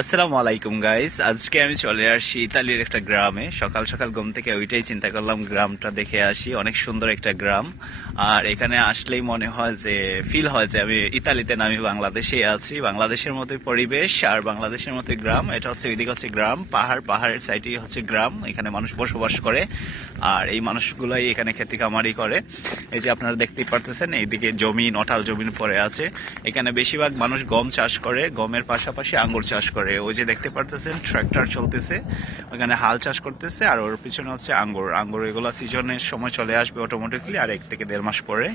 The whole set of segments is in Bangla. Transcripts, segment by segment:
আসসালামু আলাইকুম গাইস আজকে আমি চলে আসছি ইতালির একটা গ্রামে। সকাল সকাল ঘুম থেকে ওইটাই চিন্তা করলাম, গ্রামটা দেখে আসি। অনেক সুন্দর একটা গ্রাম। আর এখানে আসলেই মনে হয় যে ফিল হয় যে আমি ইতালিতে না, আমি বাংলাদেশে আছি। বাংলাদেশের মতোই পরিবেশ আর বাংলাদেশের মতোই গ্রাম। এটা হচ্ছে ওইদিকে হচ্ছে গ্রাম। পাহাড়, পাহাড়ের সাইডেই হচ্ছে গ্রাম। এখানে মানুষ বসবাস করে। আর এই মানুষগুলাই এখানে খেতে কামারি করে। এই যে আপনারা দেখতেই পারতেছেন, এইদিকে জমি, নটাল জমিন পরে আছে। এখানে বেশিরভাগ মানুষ গম চাষ করে। গমের পাশাপাশি আঙ্গুর চাষ করে। ওই যে দেখতে পারতেছেন ট্র্যাক্টর চলতেছে ওখানে হাল চাষ করতেছে, আর ওর পিছনে হচ্ছে আঙ্গুর। আঙ্গুর এগুলো সিজনের সময় চলে আসবে অটোমেটিকলি আর এক থেকে দেড় মাস পরে।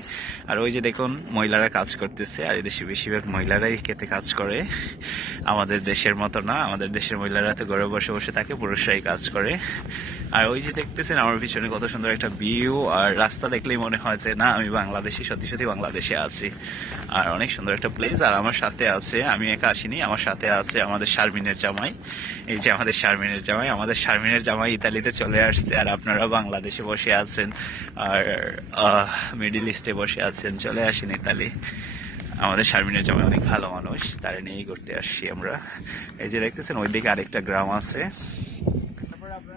আর ওই যে দেখুন, মহিলারা কাজ করতেছে, আর এই দেশে বেশিরভাগ মহিলারাই খেতে কাজ করে। আমাদের দেশের মতো না, আমাদের দেশের মহিলারা তো ঘরে বসে বসে থাকে, পুরুষরাই কাজ করে। আর ওই যে দেখতেছেন আমার পিছনে কত সুন্দর একটা ভিউ আর রাস্তা দেখলেই মনে হয় যে, না, আমি বাংলাদেশি, সত্যি সত্যি বাংলাদেশে আছি। আর অনেক সুন্দর একটা প্লেস আর আমার সাথে আছে, আমি একা আসিনি, আমার সাথে আছে আমাদের শারমিনের জামাই। এই যে আমাদের শারমিনের জামাই, আমাদের শারমিনের জামাই ইতালিতে চলে আসছে, আর আপনারা বাংলাদেশে বসে আছেন, আর মিডিল ইস্টে বসে আছেন, চলে আসেন ইতালি। আমাদের শারমিনের জামাই অনেক ভালো মানুষ, তারা নিয়েই ঘুরতে আসছি আমরা। এই যে দেখতেছেন, ওইদিকে আরেকটা গ্রাম আছে।